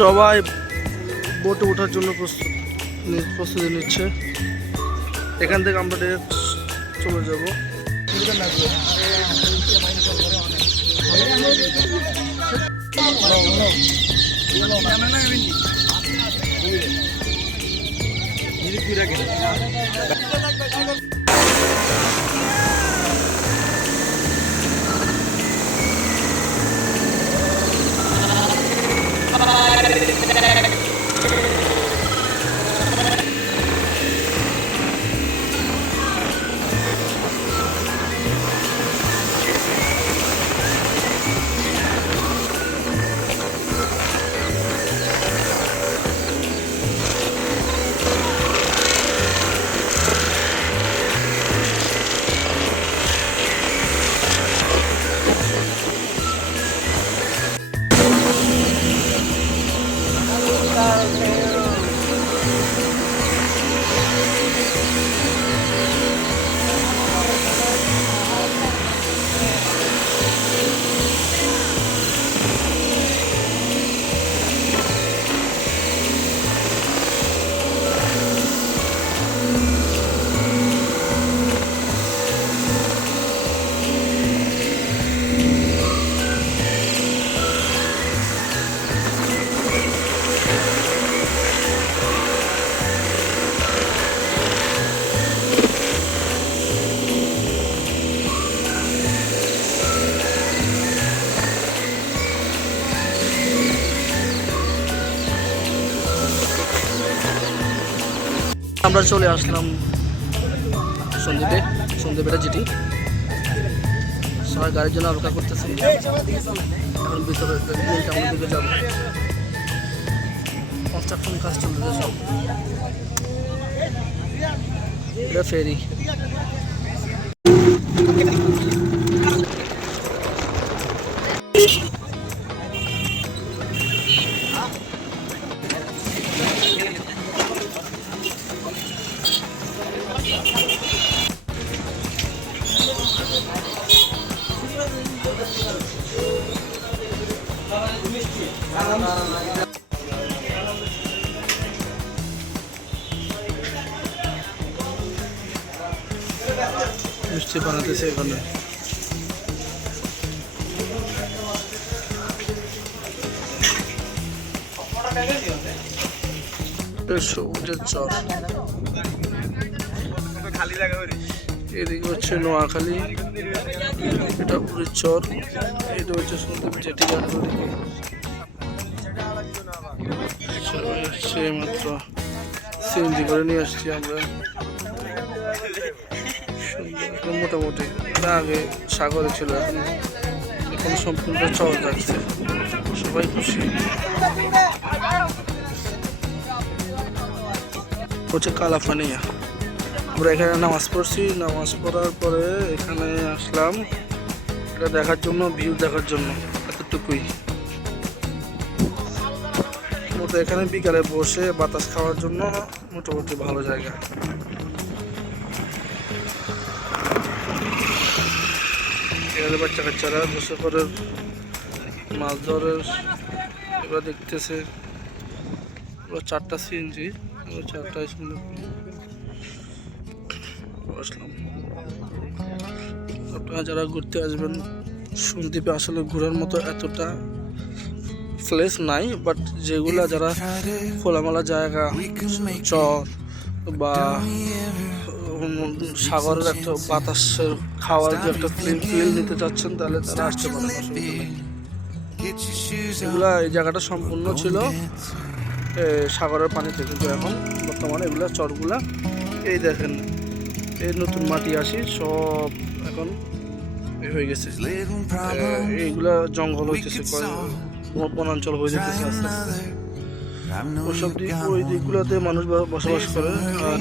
সবাই বোটে ওঠার জন্য প্রস্তুতি নিচ্ছে। এখান থেকে আমরা ডাইরেক্ট চলে যাব। আমরা চলে আসলাম সন্দীপের যেটি সবাই গাড়ির জন্য অপেক্ষা করতেছি। এখন ভিতরে টাউনের দিকে যাবো। কনস্ট্রাকশন কাজ চলতেছে সব। এটা ফেরি। মিষ্টি বানাতেছে এখানে। সবুজের চর, এদিকে হচ্ছে নোয়াখালী, এটা পুরীর চর, এটা হচ্ছে সন্দীপ জেটি ঘাট। সবাই আসছে মাত্র সিএনজি করে নিয়ে আসছি আমরা। মোটামুটি আগে সাগরে ছিল, এখন সম্পূর্ণ চর যাচ্ছে। সবাই খুশি। হচ্ছে কালাফানিয়া। আমরা এখানে নামাজ পড়ছি, নামাজ পড়ার পরে এখানে আসলাম এটা দেখার জন্য, ভিউ দেখার জন্য। এতটুকুই মতো। এখানে বিকালে বসে বাতাস খাওয়ার জন্য মোটামুটি ভালো জায়গা। এখানে বাচ্চা কাচ্চারা বসে করে মাছ ধরে এবার দেখতেছে। চারটা সিএনজি, চারটায় আসলাম। আপনারা যারা ঘুরতে আসবেন, সন্দ্বীপে আসলে ঘোরার মতো এতটা প্লেস নাই, বাট যেগুলা যারা খোলামেলা জায়গা, চর বা সাগরের একটা বাতাসের খাওয়ার যে একটা ফিল নিতে চাচ্ছেন, তাহলে তারা আসতে পারেন। এগুলা এই জায়গাটা সম্পূর্ণ ছিল সাগরের পানিতে, কিন্তু এখন বর্তমানে এগুলা চরগুলা এই দেখেন, এই নতুন মাটি আসি সব এখন হয়ে গেছে। এইগুলা জঙ্গল হইতেছে, বনাঞ্চল হয়ে যেতেছে আস্তে আস্তে। ওইসব ওই দিকগুলোতে মানুষ বসবাস করে, আর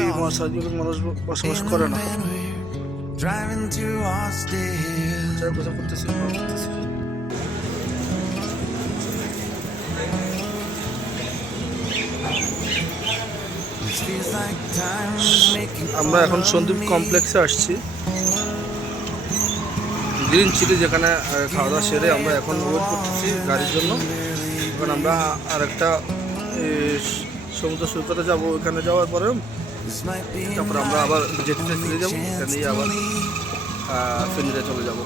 এই মহাসাগরে মানুষ বসবাস করে না। কথা করতেছি। আমরা এখন সন্দীপ কমপ্লেক্সে আসছি, গ্রিন চিলি, যেখানে খাওয়া দাওয়া সেরে আমরা এখন ওয়েট করতেছি গাড়ির জন্য। এখন আমরা আরেকটা সমুদ্র সৈকতে যাবো। ওখানে যাওয়ার পরে তারপরে আমরা আবার জেটিতে চলে যাবো, এখানে আবার ফেনীতে চলে যাবো।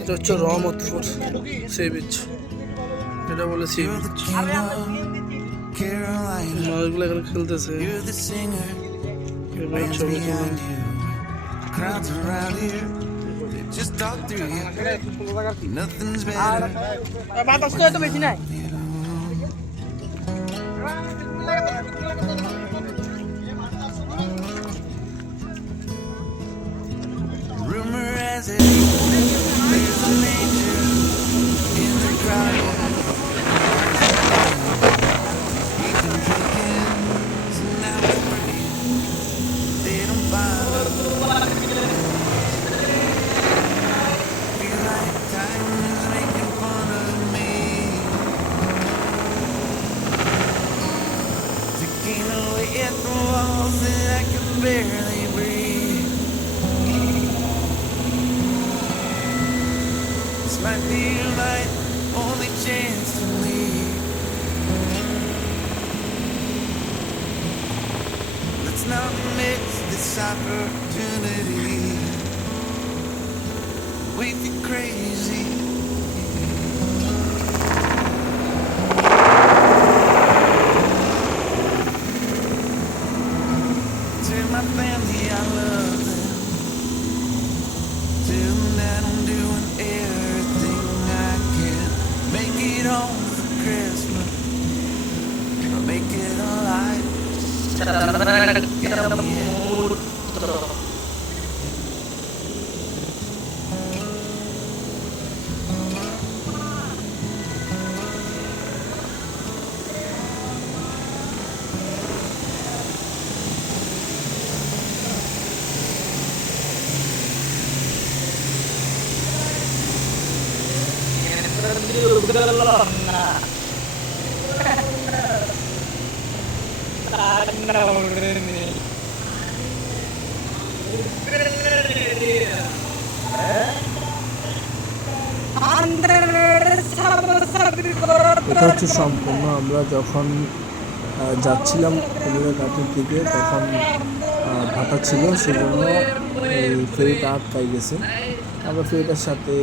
এটা হচ্ছে রহমতপুর সি বিচ, এটা বলে সি বিচ। মানুষগুলো এখানে খেলতেছে। বেশি নাই। Rumor has it there's an angel in the crowd. We've been drinking, so now it's free. They don't bother. Feel like time is making fun of me. Taking away at the walls that I can barely breathe. This might be my only chance to leave. Let's not miss this opportunity. We get crazy. Tell my family I love them. Tell them that I'm doing everything I can. Make it home for Christmas. I'll make it alive. এটা হচ্ছে সম্পূর্ণ আমরা যখন যাচ্ছিলাম কুমিরা ঘাটের দিকে, তখন ভাটা ছিল, সেজন্য এই ফেরিটা আটকাই গেছে। আমরা ফেরিটার সাথে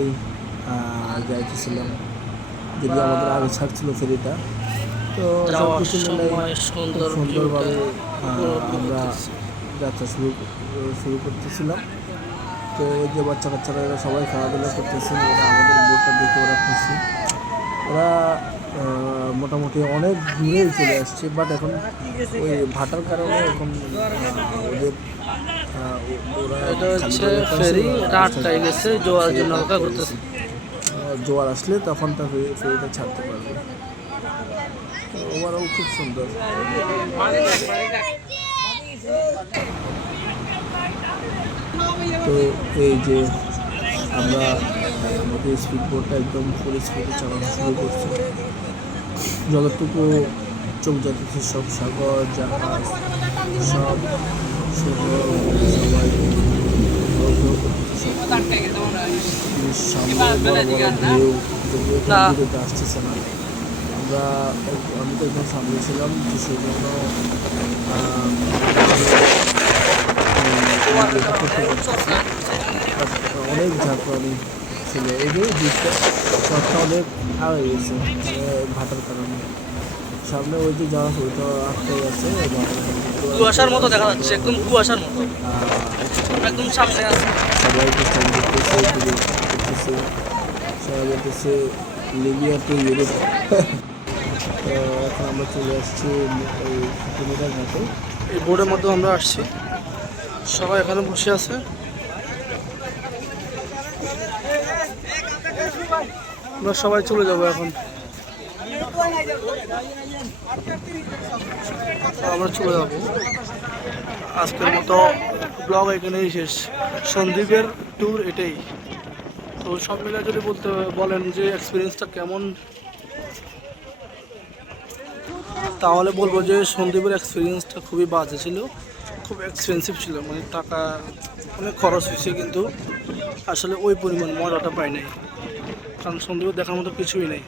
যাইতেছিলাম, যদি আমাদের আগে ছাড়ছিল ফেরিটা। তো সব কিছু মিলাই সুন্দরভাবে আমরা যাত্রা শুরু করতেছিলাম। তো ওই যে বাচ্চা কাচ্চারা এরা সবাই খেলাধুলা করতেছে, ওরা আমাদের বোটটা দেখে ওরা খুশি। ওরা মোটামুটি অনেক দূরেই চলে আসছে, বাট এখন ওই ভাটার কারণে এখন ওদের জোয়ার আসলে তখন তার ফেরিটা ছাড়তে পারবে। ওভারঅল খুব সুন্দর। তো এই যে আমরা আমাদের স্পিড বোটটা একদম ফুল স্পিডে চালানো শুরু করছি। যতটুকু চোখ যাচ্ছে সব সাগর জাহাজ সব সবাই সামনে বড় বড় ঢেউ আসতেছে না। আমি তো একদম সামনে ছিলাম, তো সেই জন্য অনেক ঝাঁকুনি ছিল। এই যে জিপটা শটটা অনেক আগে গেছে ভাটার কারণে। সামনে ওই যে জাহাজ ওইটা আটকে গেছে, কুয়াশার মতো দেখা যাচ্ছে, একদম কুয়াশার মতো একদম সামনে আছে। সবাই করতেছে, সবাই বলতেছে লিবিয়া টু ইউরোপ। এখন আমরা চলে আসছি ওই কুমিরা ঘাটে। এই বোর্ডের মধ্যে আমরা আসছি, সবাই এখানে বসে আছে। আমরা সবাই চলে যাবো এখন, আমরা চলে যাবো। আজকের মতো ব্লগ এখানেই শেষ। সন্দ্বীপের ট্যুর এটাই। তো সব মিলে যদি বলেন যে এক্সপিরিয়েন্সটা কেমন, তাহলে বলবো যে সন্দীপের এক্সপিরিয়েন্সটা খুবই বাজে ছিল, খুব এক্সপেন্সিভ ছিল, মানে টাকা অনেক খরচ হয়েছে, কিন্তু আসলে ওই পরিমাণ মজাটা পাই নাই, কারণ সন্দীপের দেখার মতো কিছুই নেই।